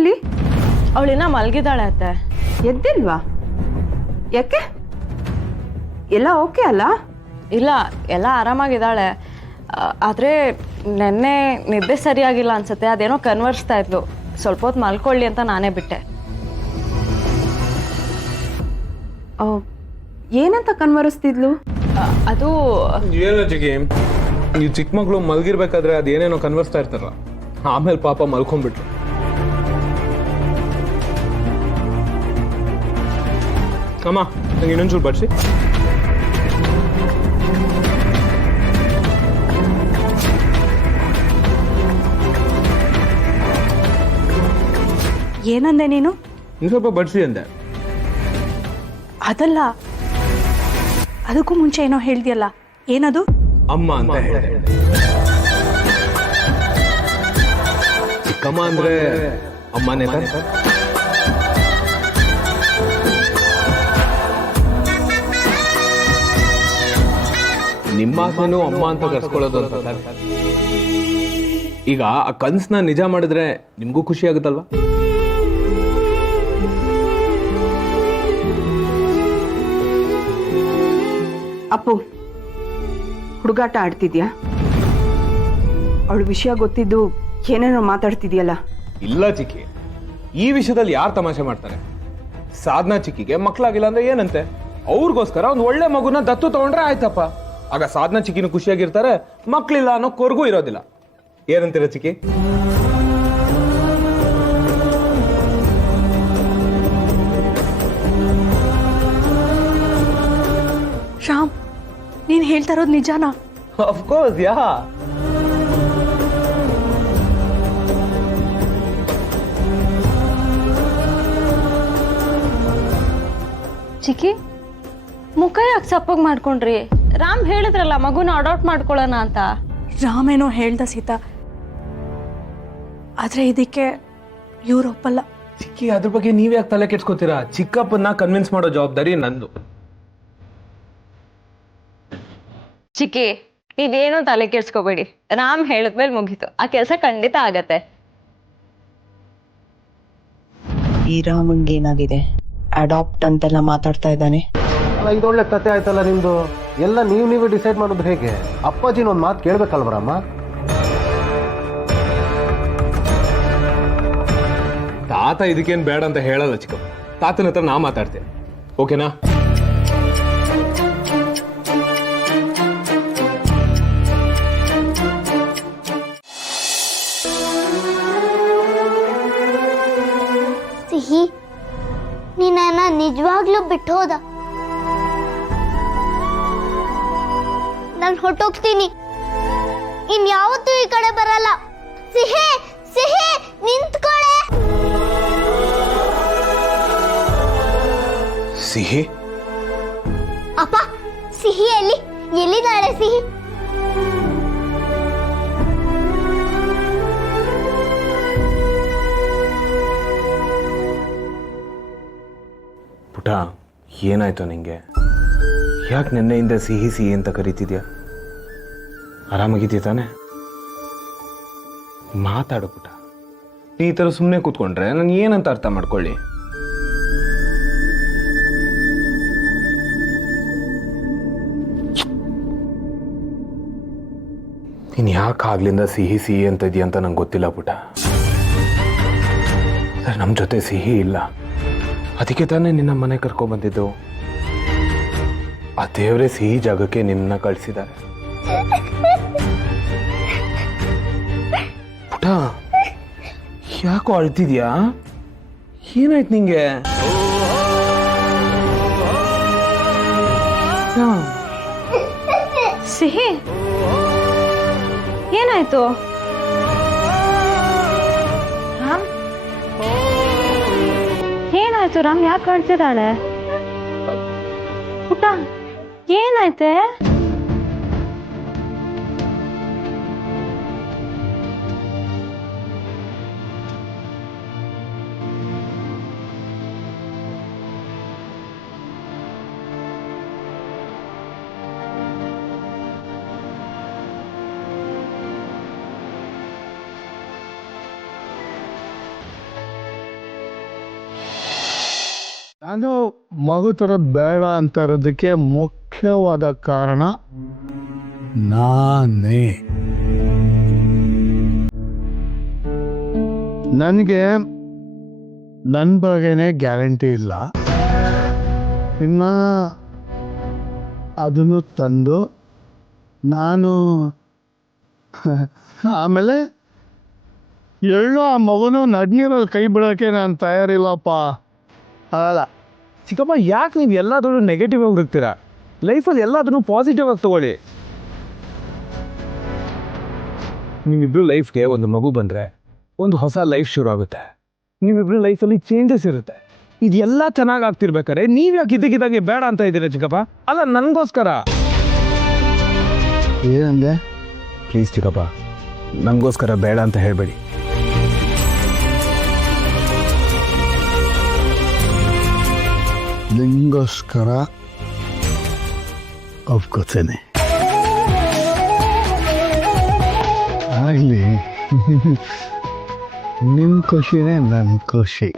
ಎಲ್ಲಿ? ಅವಳಿನ್ನ ಮಲಗಿದ್ದಾಳೆ ಅತ್ತೆ. ಎದ್ದಿಲ್ವಾ? ಯಾಕೆ? ಎಲ್ಲ ಓಕೆ ಅಲ್ಲ? ಇಲ್ಲ, ಎಲ್ಲ ಆರಾಮಾಗಿದ್ದಾಳೆ. ಆದರೆ ನೆನ್ನೆ ನಿದ್ದೆ ಸರಿಯಾಗಿಲ್ಲ ಅನ್ಸುತ್ತೆ. ಅದೇನೋ ಕನ್ವರ್ಸ್ತಾ ಇದ್ಲು. ಸ್ವಲ್ಪ ಹೊತ್ತು ಮಲ್ಕೊಳ್ಳಿ ಅಂತ ನಾನೇ ಬಿಟ್ಟೆ. ಏನಂತ ಕನ್ವರಿಸ್ತಿದ್ಲು? ಅದು ಏನೋ ಜಿಗಿ, ನೀವು ಚಿಕ್ಕ ಮಗಳು ಮಲಗಿರ್ಬೇಕಾದ್ರೆ ಅದೇನೇನೋ ಕನ್ವರ್ಸ್ತಾ ಇರ್ತಾರಲ್ಲ, ಆಮೇಲೆ ಪಾಪ ಮಲ್ಕೊಂಡ್ಬಿಟ್ರು. ಅಮ್ಮ, ನಂಗೆ ಇನ್ನೊಂಚೂರು ಬಡ್ಸಿ. ಏನಂದೆ ನೀನು? ಇನ್ನು ಸ್ವಲ್ಪ ಬಡ್ಸಿ ಅಂದೆ. ಅದಲ್ಲ, ಅದಕ್ಕೂ ಮುಂಚೆ ಏನೋ ಹೇಳ್ದಿಯಲ್ಲ, ಏನದು? ಅಮ್ಮ ಅಂತ ಹೇಳಿದೆ. ಚಿಕ್ಕಮ್ಮ ಅಂದ್ರೆ ಅಮ್ಮನೇ ತಾನೆ? ನಿಮ್ಮ ಆಸೆನೂ ಅಮ್ಮ ಅಂತ ಕರ್ಸ್ಕೊಳ್ಳೋದು ಅಂತ ತಾನೆ? ಈಗ ಆ ಕನ್ಸನ್ನ ನಿಜ ಮಾಡಿದ್ರೆ ನಿಮ್ಗೂ ಖುಷಿ ಆಗುತ್ತಲ್ವಾ? ಅಪ್ಪು, ಹುಡುಗಾಟ ಆಡ್ತಿದ್ಯಾ? ಅವಳ ವಿಷಯ ಗೊತ್ತಿದ್ದು ಏನೇನೋ ಮಾತಾಡ್ತಿದ್ಯಲ್ಲ. ಇಲ್ಲ ಚಿಕ್ಕಿ, ಈ ವಿಷಯದಲ್ಲಿ ಯಾರು ತಮಾಷೆ ಮಾಡ್ತಾರೆ? ಸಾಧನಾ ಚಿಕ್ಕಿಗೆ ಮಕ್ಕಳಾಗಿಲ್ಲ ಅಂದ್ರೆ ಏನಂತೆ? ಅವ್ರಿಗೋಸ್ಕರ ಒಂದು ಒಳ್ಳೆ ಮಗುನ ದತ್ತು ತಗೊಂಡ್ರೆ ಆಯ್ತಪ್ಪ. ಆಗ ಸಾಧನಾ ಚಿಕ್ಕಿನೂ ಖುಷಿಯಾಗಿರ್ತಾರೆ, ಮಕ್ಕಳಿಲ್ಲ ಅನ್ನೋ ಕೊರಗೂ ಇರೋದಿಲ್ಲ. ಏನಂತೀರ ಚಿಕ್ಕಿ? ಶ್ಯಾಮ್, ನೀನ್ ಹೇಳ್ತಾ ಇರೋದು ನಿಜಾನಾ? ಅಫ್ಕೋರ್ಸ್, ಯಾ. ಚಿಕ್ಕಿ, ಮುಖ ಯಾಕೆ ಸಪ್ಪಗೆ ಮಾಡ್ಕೊಂಡ್ರಿ? ರಾಮ್ ಹೇಳಿದ್ರಲ್ಲ ಮಗುನ ಅಡಾಪ್ಟ್ ಮಾಡ್ಕೊಳ್ಳೋಣ ಅಂತ. ರಾಮೇನೋ ಹೇಳ್ದ ಸೀತಾ, ಆದ್ರೆ ಇದಕ್ಕೆ ಇವ್ರು ಒಪ್ಪಲ್ಲ. ಚಿಕ್ಕಿ, ಅದ್ರ ಬಗ್ಗೆ ನೀವ್ ಯಾಕೆ ತಲೆ ಕೆಡ್ಸ್ಕೊತೀರಾ? ಚಿಕ್ಕಪ್ಪನ್ನ ಕನ್ವಿನ್ಸ್ ಮಾಡೋ ಜವಾಬ್ದಾರಿ ನಂದು. ಚಿಕ್ಕಿ, ನೀವೇನು ತಲೆ ಕೆಡ್ಸ್ಕೋಬೇಡಿ. ರಾಮ್ ಹೇಳಿದ್ಮೇಲೆ ಮುಗೀತು, ಆ ಕೆಲಸ ಖಂಡಿತ ಆಗತ್ತೆ. ಈ ರಾಮಂಗೆ ಏನಾಗಿದೆ? ಅಡಾಪ್ಟ್ ಅಂತೆಲ್ಲ ಮಾತಾಡ್ತಾ ಇದ್ದಾನೆ. ಅಲ್ಲ, ಇದೊಳ್ಳೆ ಕತೆ ಆಯ್ತಲ್ಲ ನಿಮ್ದು. ಎಲ್ಲ ನೀವೇ ಡಿಸೈಡ್ ಮಾಡೋದು ಹೇಗೆ? ಅಪ್ಪಾಜಿನ ಒಂದು ಮಾತು ಕೇಳ್ಬೇಕಲ್ವರಮ್ಮ? ತಾತ ಇದಕ್ಕೇನು ಬೇಡ ಅಂತ ಹೇಳಲ್ಲ ಚಿಕ್ಕಪ್ಪ. ತಾತನ ಹತ್ರ ನಾ ಮಾತಾಡ್ತೇನೆ, ಓಕೆನಾ? ಸಿಹಿ, ನೀನನ್ನ ನಿಜವಾಗ್ಲೂ ಬಿಟ್ಟು ಹೋದ. ನಾನು ಹೊಟ್ಟೋಗ್ತೀನಿ, ಇನ್ಯಾವತ್ತೂ ಈ ಕಡೆ ಬರಲ್ಲ. ಸಿಹಿ, ಸಿಹಿ, ನಿಂತ್ಕೊಳ್ಳೆ. ಸಿಹಿ? ಅಪ್ಪ, ಸಿಹಿ ಎಲ್ಲಿದ್ದಾಳೆ ಸಿಹಿ? ಪುಟ, ಏನಾಯ್ತು ನಿಂಗೆ? ಯಾಕೆ ನಿನ್ನೆಯಿಂದ ಸಿಹಿ ಸಿಹಿ ಅಂತ ಕರೀತಿದ್ಯಾ? ಆರಾಮಾಗಿದ್ಯಾ ತಾನೆ? ಮಾತಾಡು ಪುಟ. ನೀ ಈ ಥರ ಸುಮ್ಮನೆ ಕೂತ್ಕೊಂಡ್ರೆ ನಾನು ಏನಂತ ಅರ್ಥ ಮಾಡ್ಕೊಳ್ಳಿ? ನೀನು ಯಾಕೆ ಆಗ್ಲಿಂದ ಸಿಹಿ ಸಿಹಿ ಅಂತ ಇದೆಯಾ ಅಂತ ನಂಗೆ ಗೊತ್ತಿಲ್ಲ ಪುಟ. ನಮ್ಮ ಜೊತೆ ಸಿಹಿ ಇಲ್ಲ, ಅದಕ್ಕೆ ತಾನೇ ನಿನ್ನ ಮನೆ ಕರ್ಕೊಂಡ್ಬಂದಿದ್ದು. ಆ ದೇವರೇ ಸಿಹಿ ಜಾಗಕ್ಕೆ ನಿನ್ನ ಕಳಿಸಿದ್ದಾರೆ. ಪುಟ, ಯಾಕೋ ಅಳ್ತಿದ್ಯಾ? ಏನಾಯ್ತು ನಿಂಗೆ? ಸಿಹಿ, ಏನಾಯ್ತು? ರಾಮ್, ಏನಾಯ್ತು ರಾಮ್? ಯಾಕೆ ಕಾಣ್ತಿದ್ದಾಳೆ? ಪುಟ್ಟ, ಏನಾಯ್ತೆ? ನಾನು ಮಗು ಥರ ಬೇಡ ಅಂತ ಇರೋದಕ್ಕೆ ಮುಖ್ಯವಾದ ಕಾರಣ ನಾನೇ. ನನಗೆ ನನ್ನ ಬಗ್ಗೆನೇ ಗ್ಯಾರಂಟಿ ಇಲ್ಲ. ಇನ್ನು ಅದನ್ನು ತಂದು ನಾನು ಆಮೇಲೆ ಎಲ್ಲೋ ಆ ಮಗುನು ನಡ್ನೀರಲ್ಲಿ ಕೈ ಬಿಡೋಕ್ಕೆ ನಾನು ತಯಾರಿಲ್ಲಪ್ಪ. ಅಲ್ಲ ಚಿಕ್ಕಪ್ಪ, ಯಾಕೆ ನೀವು ಎಲ್ಲಾದ್ರೂ ನೆಗೆಟಿವ್ ಆಗಿ ಹುಡುಕ್ತೀರಾ? ಲೈಫಲ್ಲಿ ಎಲ್ಲಾದ್ರೂ ಪಾಸಿಟಿವ್ ಆಗಿ ತಗೊಳ್ಳಿ. ನೀವಿಬ್ರು ಲೈಫ್ಗೆ ಒಂದು ಮಗು ಬಂದರೆ ಒಂದು ಹೊಸ ಲೈಫ್ ಶುರು ಆಗುತ್ತೆ. ನೀವಿಬ್ರು ಲೈಫಲ್ಲಿ ಚೇಂಜಸ್ ಇರುತ್ತೆ. ಇದೆಲ್ಲ ಚೆನ್ನಾಗಿ ಆಗ್ತಿರ್ಬೇಕಾರೆ ನೀವು ಯಾಕೆ ಇದ್ದಕ್ಕಿದ್ದಾಗೆ ಬೇಡ ಅಂತ ಇದ್ದೀರಾ ಚಿಕ್ಕಪ್ಪ? ಅಲ್ಲ ನನಗೋಸ್ಕರ. ಏನಂದೆ? ಪ್ಲೀಸ್ ಚಿಕ್ಕಪ್ಪ, ನನಗೋಸ್ಕರ ಬೇಡ ಅಂತ ಹೇಳಬೇಡಿ. ನಿಂಗೋಸ್ಕರ ಒಪ್ಕೋತೇನೆ. ಆಗಲಿ. ನಿಮ್ಮ ಖುಷಿನೇ ನನ್ನ ಖುಷಿ.